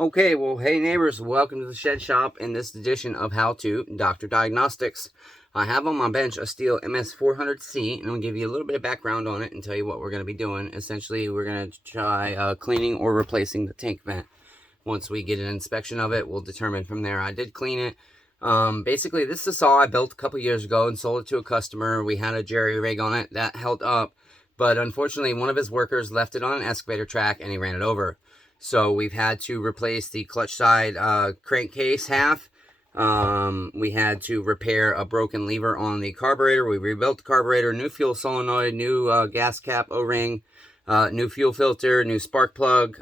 Okay, well, hey neighbors, welcome to the Shed Shop in this edition of How To Doctor Diagnostics. I have on my bench a Stihl MS400C, and I'm going to give you a little bit of background on it and tell you what we're going to be doing. Essentially, we're going to try cleaning or replacing the tank vent. Once we get an inspection of it, we'll determine from there. I did clean it. Basically, this is a saw I built a couple years ago and sold it to a customer. We had a jerry rig on it that held up, but unfortunately, one of his workers left it on an excavator track and he ran it over. So we've had to replace the clutch side crankcase half. We had to repair a broken lever on the carburetor. We rebuilt the carburetor, new fuel solenoid, new gas cap O-ring, new fuel filter, new spark plug,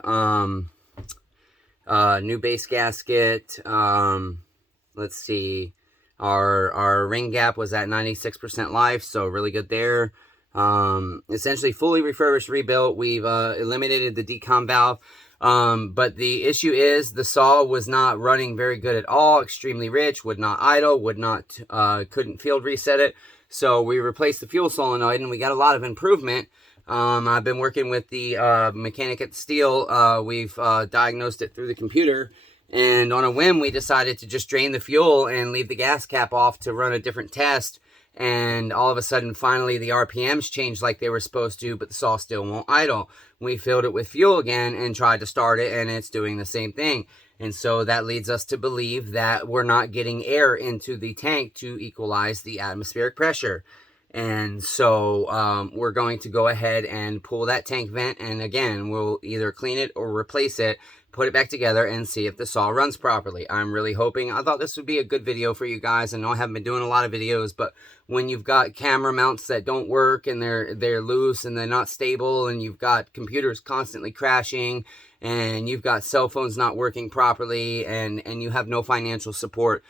new base gasket. Let's see, our ring gap was at 96% life, so really good there. Essentially fully refurbished, rebuilt. We've eliminated the decom valve. But the issue is the saw was not running very good at all, extremely rich, would not idle, couldn't field reset it. So we replaced the fuel solenoid and we got a lot of improvement. I've been working with the mechanic at Stihl. We've diagnosed it through the computer, and on a whim we decided to just drain the fuel and leave the gas cap off to run a different test. And all of a sudden, finally, the RPMs changed like they were supposed to, but the saw still won't idle. We filled it with fuel again and tried to start it, and it's doing the same thing. And so that leads us to believe that we're not getting air into the tank to equalize the atmospheric pressure. And so we're going to go ahead and pull that tank vent, and again, we'll either clean it or replace it, put it back together, and see if the saw runs properly. I'm really hoping. I thought this would be a good video for you guys. I know I haven't been doing a lot of videos, but when you've got camera mounts that don't work and they're loose and they're not stable, and you've got computers constantly crashing, and you've got cell phones not working properly, and you have no financial support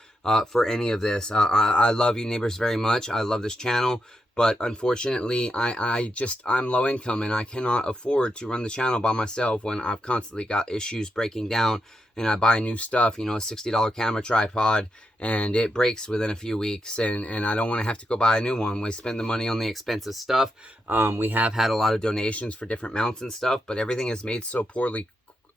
for any of this. I love you neighbors very much. I love this channel. But unfortunately, I'm low income and I cannot afford to run the channel by myself when I've constantly got issues breaking down, and I buy new stuff, you know, a $60 camera tripod, and it breaks within a few weeks, and I don't want to have to go buy a new one. We spend the money on the expensive stuff. We have had a lot of donations for different mounts and stuff, but everything is made so poorly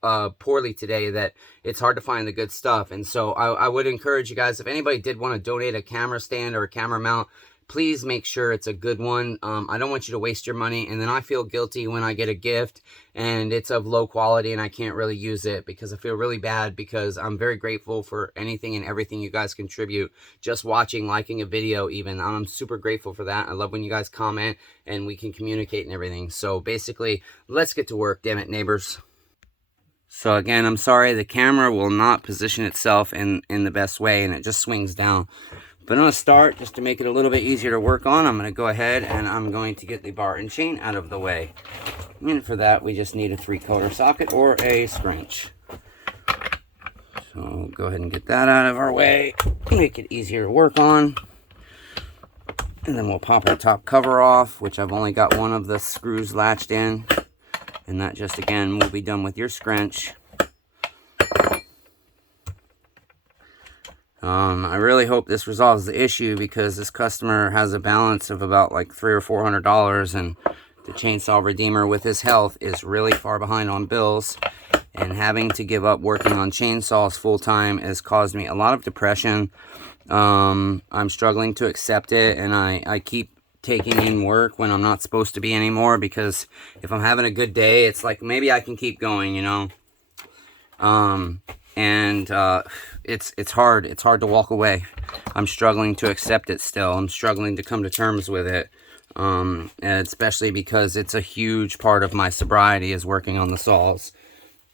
today that it's hard to find the good stuff. And so I would encourage you guys, if anybody did want to donate a camera stand or a camera mount, please make sure it's a good one. I don't want you to waste your money, and then I feel guilty when I get a gift and it's of low quality and I can't really use it, because I feel really bad, because I'm very grateful for anything and everything you guys contribute. Just watching, liking a video even, I'm super grateful for that. I love when you guys comment and we can communicate and everything. So basically, let's get to work, damn it, neighbors. So again, I'm sorry, the camera will not position itself in the best way, and it just swings down. But I'm going to start, just to make it a little bit easier to work on, I'm going to go ahead and I'm going to get the bar and chain out of the way. And for that, we just need a 3/4 socket or a scrunch. So go ahead and get that out of our way, make it easier to work on. And then we'll pop our top cover off, which I've only got one of the screws latched in. And that just, again, will be done with your scrunch. I really hope this resolves the issue, because this customer has a balance of about like $300 or $400, and the chainsaw redeemer with his health is really far behind on bills, and having to give up working on chainsaws full time has caused me a lot of depression. I'm struggling to accept it, and I keep taking in work when I'm not supposed to be anymore, because if I'm having a good day, it's like maybe I can keep going, you know. It's hard to walk away. I'm struggling to accept it still. I'm struggling to come to terms with it, especially because it's a huge part of my sobriety is working on the saws.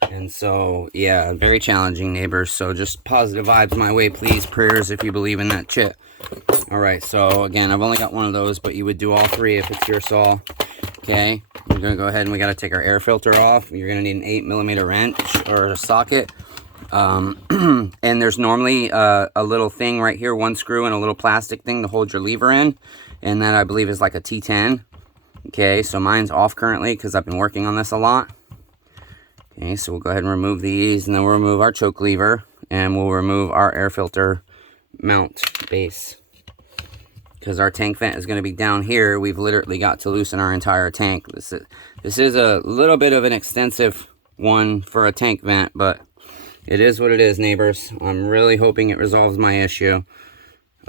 And so, yeah, very challenging, neighbors. So just positive vibes my way, please. Prayers if you believe in that shit. All right, so again, I've only got one of those, but you would do all three if it's your saw. Okay, we're gonna go ahead and we gotta take our air filter off. You're gonna need an 8mm wrench or a socket. And there's normally a little thing right here, one screw and a little plastic thing to hold your lever in, and that I believe is like a T10. Okay, so mine's off currently because I've been working on this a lot. Okay, so we'll go ahead and remove these, and then we'll remove our choke lever, and we'll remove our air filter mount base, because our tank vent is going to be down here. We've literally got to loosen our entire tank. This is a little bit of an extensive one for a tank vent, but it is what it is, neighbors. I'm really hoping it resolves my issue.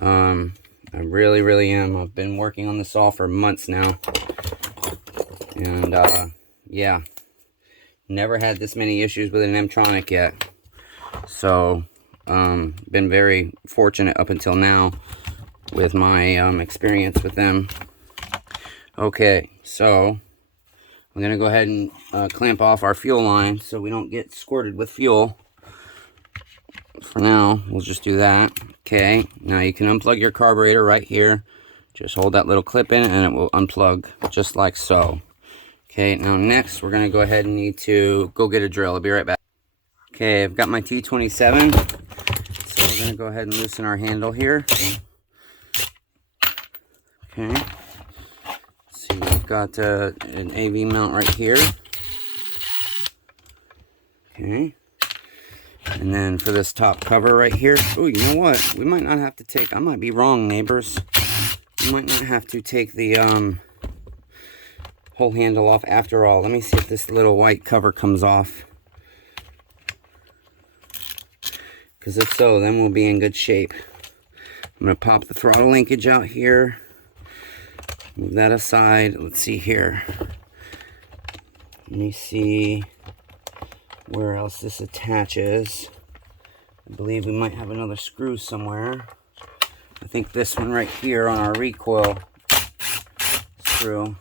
I really am. I've been working on this saw for months now. And, yeah. Never had this many issues with an Mtronic yet. So, been very fortunate up until now with my experience with them. Okay, so I'm going to go ahead and clamp off our fuel line so we don't get squirted with fuel. For now, we'll just do that. Okay, now you can unplug your carburetor right here. Just hold that little clip in and it will unplug just like so. Okay, now next we're going to go ahead and need to go get a drill. I'll be right back. Okay, I've got my T27. So we're going to go ahead and loosen our handle here. Okay. Let's see, we've got an AV mount right here. Okay. And then for this top cover right here, oh, you know what? We might not have to take, I might be wrong, neighbors. We might not have to take the whole handle off after all. Let me see if this little white cover comes off. Because if so, then we'll be in good shape. I'm going to pop the throttle linkage out here. Move that aside. Let's see here. Let me see where else this attaches. I believe we might have another screw somewhere. I think this one right here on our recoil screw.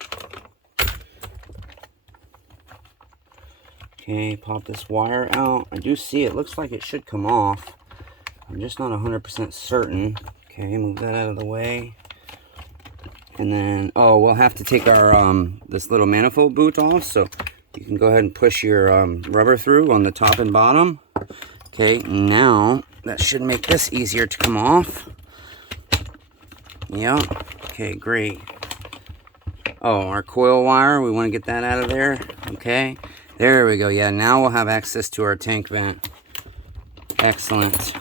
Okay, pop this wire out. I do see it looks like it should come off. I'm just not 100% certain. Okay, move that out of the way. And then, oh, we'll have to take our this little manifold boot off, so you can go ahead and push your rubber through on the top and bottom. Okay, now that should make this easier to come off. Yeah, okay, great. Oh, our coil wire, we want to get that out of there. Okay, there we go. Yeah, now we'll have access to our tank vent. Excellent.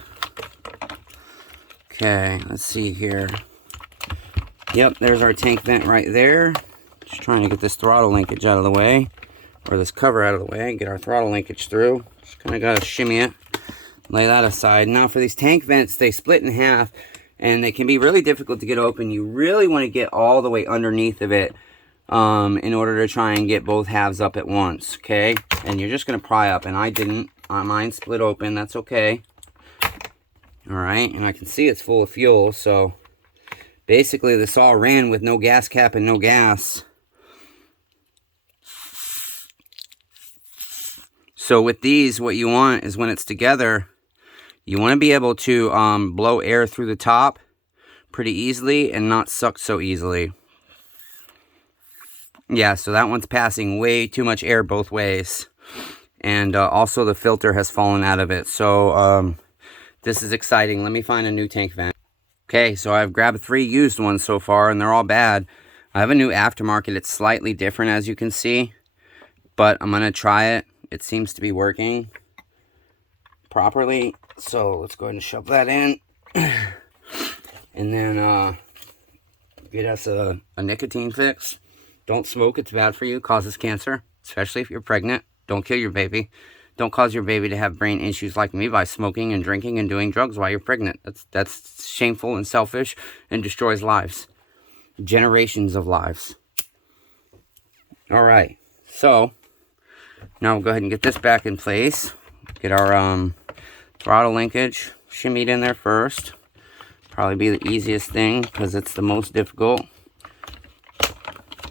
Okay, let's see here. Yep, there's our tank vent right there. Just trying to get this throttle linkage out of the way, or this cover out of the way, and get our throttle linkage through. Just kind of got to shimmy it, lay that aside. Now for these tank vents, they split in half, and they can be really difficult to get open. You really want to get all the way underneath of it in order to try and get both halves up at once, okay? And you're just going to pry up, and I didn't. Mine split open. That's okay. All right, and I can see it's full of fuel, so basically this all ran with no gas cap and no gas. So with these, what you want is when it's together, you want to be able to blow air through the top pretty easily and not suck so easily. Yeah, so that one's passing way too much air both ways. And also the filter has fallen out of it. So this is exciting. Let me find a new tank vent. Okay, so I've grabbed 3 used ones so far, and they're all bad. I have a new aftermarket. It's slightly different, as you can see. But I'm going to try it. It seems to be working properly. So let's go ahead and shove that in. And then get us a nicotine fix. Don't smoke. It's bad for you. Causes cancer, especially if you're pregnant. Don't kill your baby. Don't cause your baby to have brain issues like me by smoking and drinking and doing drugs while you're pregnant. That's shameful and selfish and destroys lives. Generations of lives. All right. So now we'll go ahead and get this back in place. Get our throttle linkage shimmied in there first. Probably be the easiest thing because it's the most difficult.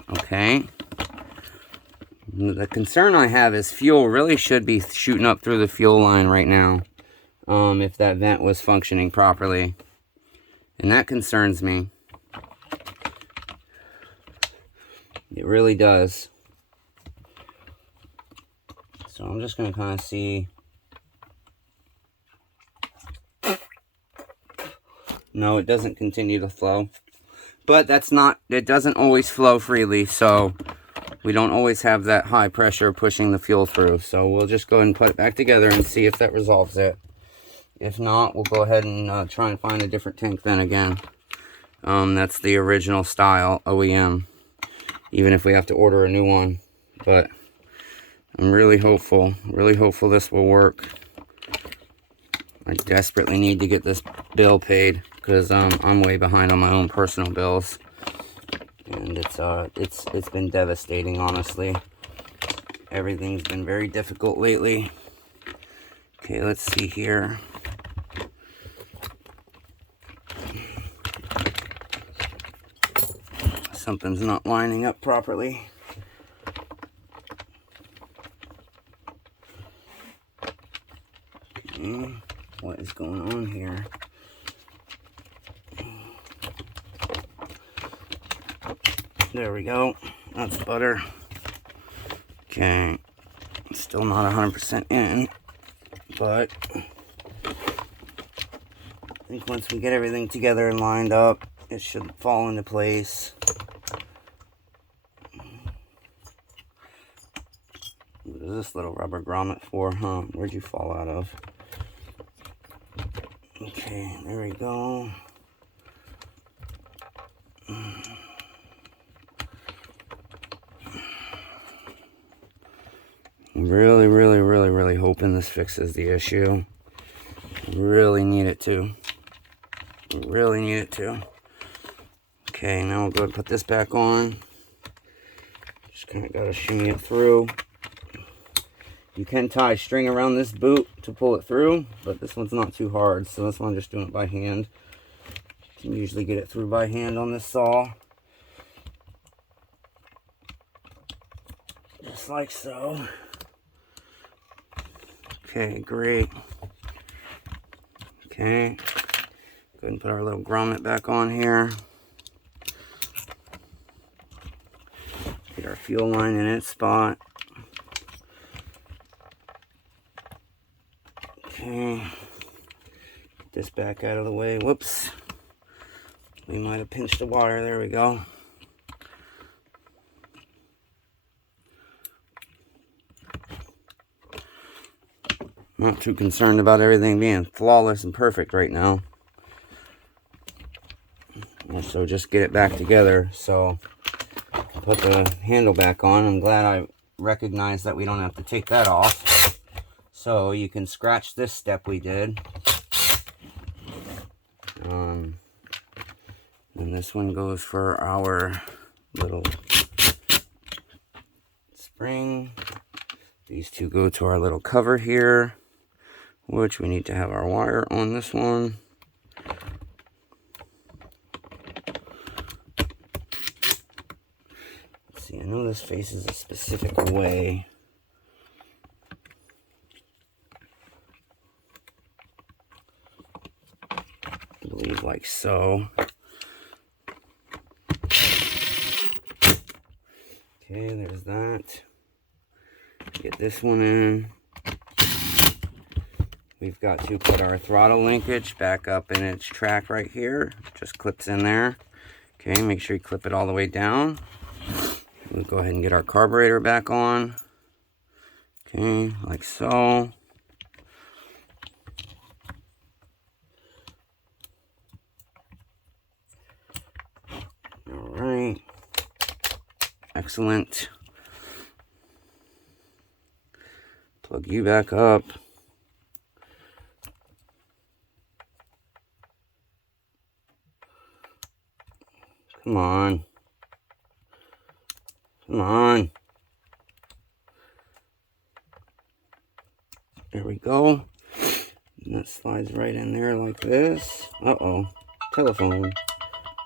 Okay. The concern I have is fuel really should be shooting up through the fuel line right now. If that vent was functioning properly. And that concerns me. It really does. So I'm just going to kind of see. No, it doesn't continue to flow. But that's not, it doesn't always flow freely, so we don't always have that high pressure pushing the fuel through. So we'll just go ahead and put it back together and see if that resolves it. If not, we'll go ahead and try and find a different tank vent again. That's the original style OEM, even if we have to order a new one. But I'm really hopeful this will work. I desperately need to get this bill paid because I'm way behind on my own personal bills, and it's been devastating, honestly. Everything's been very difficult lately. Okay, let's see here. Something's not lining up properly. Okay, what is going on here? There we go. That's better. Okay, still not 100% in, but I think once we get everything together and lined up, it should fall into place. What is this little rubber grommet for, huh? Where'd you fall out of? Okay, there we go. I'm really hoping this fixes the issue. Really need it to. Really need it to. Okay, now we'll go and put this back on. Just kind of got to shimmy it through. You can tie string around this boot to pull it through, but this one's not too hard, so this one I'm just doing it by hand. You can usually get it through by hand on this saw. Just like so. Okay, great. Okay, go ahead and put our little grommet back on here. Get our fuel line in its spot. Okay, get this back out of the way. Whoops, we might have pinched the wire. There we go. Not too concerned about everything being flawless and perfect right now. So just get it back together. So put the handle back on. I'm glad I recognized that we don't have to take that off. So you can scratch this step we did. And this one goes for our little spring. These two go to our little cover here, which we need to have our wire on this one. Let's see, I know this faces a specific way. I believe like so. Okay, there's that. Get this one in. We've got to put our throttle linkage back up in its track right here. Just clips in there. Okay, make sure you clip it all the way down. We'll go ahead and get our carburetor back on. Okay, like so. All right. Excellent. Plug you back up. Come on. Come on. There we go. And that slides right in there like this. Uh-oh. Telephone.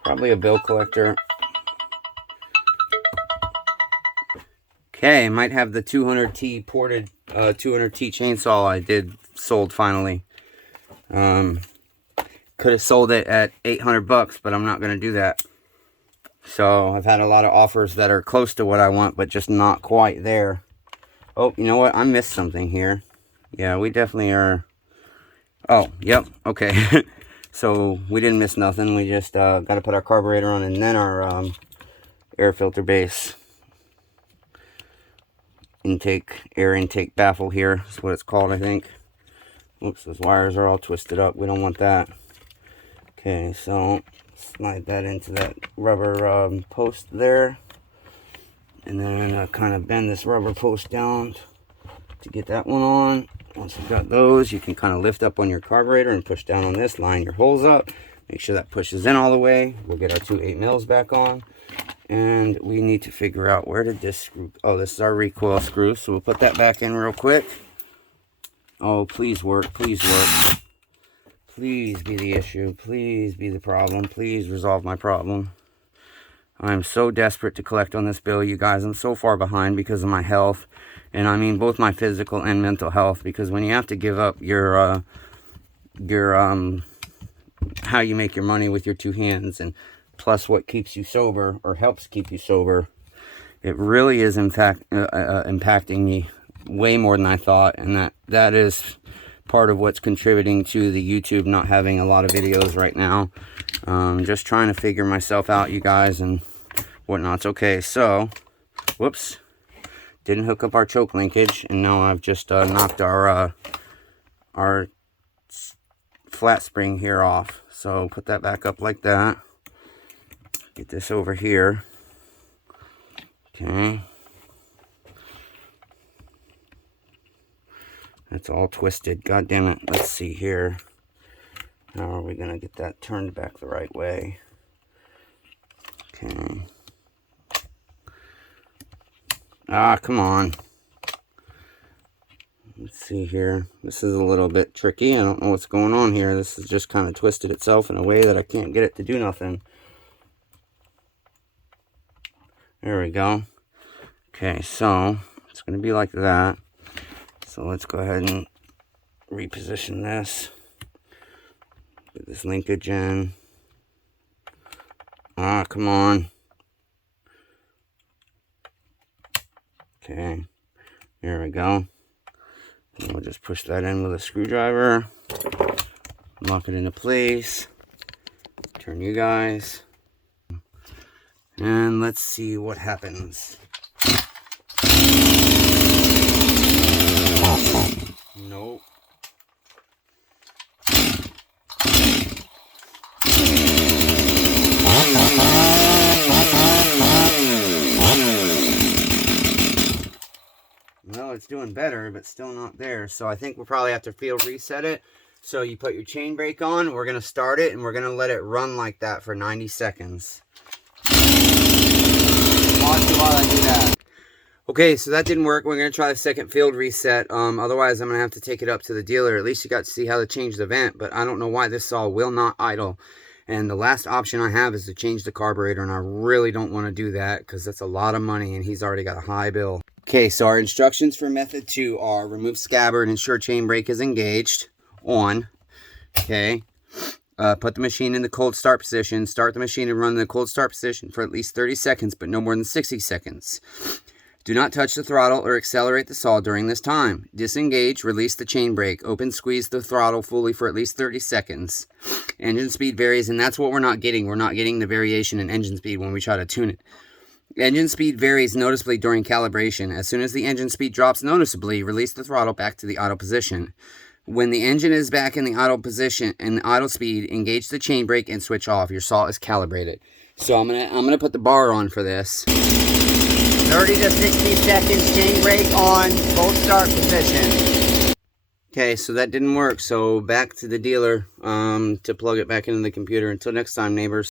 Probably a bill collector. Okay, might have the 200T ported 200T chainsaw I did sold finally. Could have sold it at 800 bucks, but I'm not going to do that. So I've had a lot of offers that are close to what I want, but just not quite there. Oh, you know what? I missed something here. Yeah, we definitely are. Oh, yep. Okay. So we didn't miss nothing. We just got to put our carburetor on and then our air filter base. Air intake baffle here is what it's called, I think. Oops, those wires are all twisted up. We don't want that. Okay, so slide that into that rubber post there. And then kind of bend this rubber post down to get that one on. Once you've got those, you can kind of lift up on your carburetor and push down on this, line your holes up. Make sure that pushes in all the way. We'll get our 2 8mm back on. And we need to figure out where did this screw... Oh, this is our recoil screw. So we'll put that back in real quick. Oh, please work. Please work. Please be the issue. Please be the problem. Please resolve my problem. I'm so desperate to collect on this bill, you guys. I'm so far behind because of my health. And I mean both my physical and mental health. Because when you have to give up your how you make your money with your 2 hands, and plus what keeps you sober or helps keep you sober, it really is in fact impacting me way more than I thought. And that is part of what's contributing to the YouTube not having a lot of videos right now. Just trying to figure myself out, you guys, and whatnot. Okay, so whoops, didn't hook up our choke linkage, and now I've just knocked our flat spring here off. So put that back up like that. Get this over here. Okay. That's all twisted. God damn it. Let's see here. How are we going to get that turned back the right way? Okay. Ah, come on. Let's see here. This is a little bit tricky. I don't know what's going on here. This is just kind of twisted itself in a way that I can't get it to do nothing. There we go. Okay, so it's going to be like that. So let's go ahead and reposition this. Get this linkage in. Ah, come on. Okay, there we go. And we'll just push that in with a screwdriver. Lock it into place. Turn you guys. And let's see what happens. Nope. Well, it's doing better, but still not there. So I think we'll probably have to field reset it. So you put your chain brake on, we're going to start it, and we're going to let it run like that for 90 seconds. Watch while I do that. Okay, so that didn't work. We're going to try the second field reset. Otherwise, I'm going to have to take it up to the dealer. At least you got to see how to change the vent, but I don't know why this saw will not idle. And the last option I have is to change the carburetor, and I really don't want to do that because that's a lot of money, and he's already got a high bill. Okay, so our instructions for method 2 are remove scabbard, ensure chain brake is engaged, on. Okay, put the machine in the cold start position, start the machine and run in the cold start position for at least 30 seconds, but no more than 60 seconds. Do not touch the throttle or accelerate the saw during this time. Disengage, release the chain brake, open, squeeze the throttle fully for at least 30 seconds. Engine speed varies, and that's what we're not getting. We're not getting the variation in engine speed when we try to tune it. Engine speed varies noticeably during calibration. As soon as the engine speed drops noticeably, release the throttle back to the idle position. When the engine is back in the idle position and the idle speed, engage the chain brake and switch off. Your saw is calibrated. So I'm gonna put the bar on for this. 30 to 60 seconds, chain brake on, cold start position. Okay, so that didn't work. So back to the dealer to plug it back into the computer. Until next time, neighbors.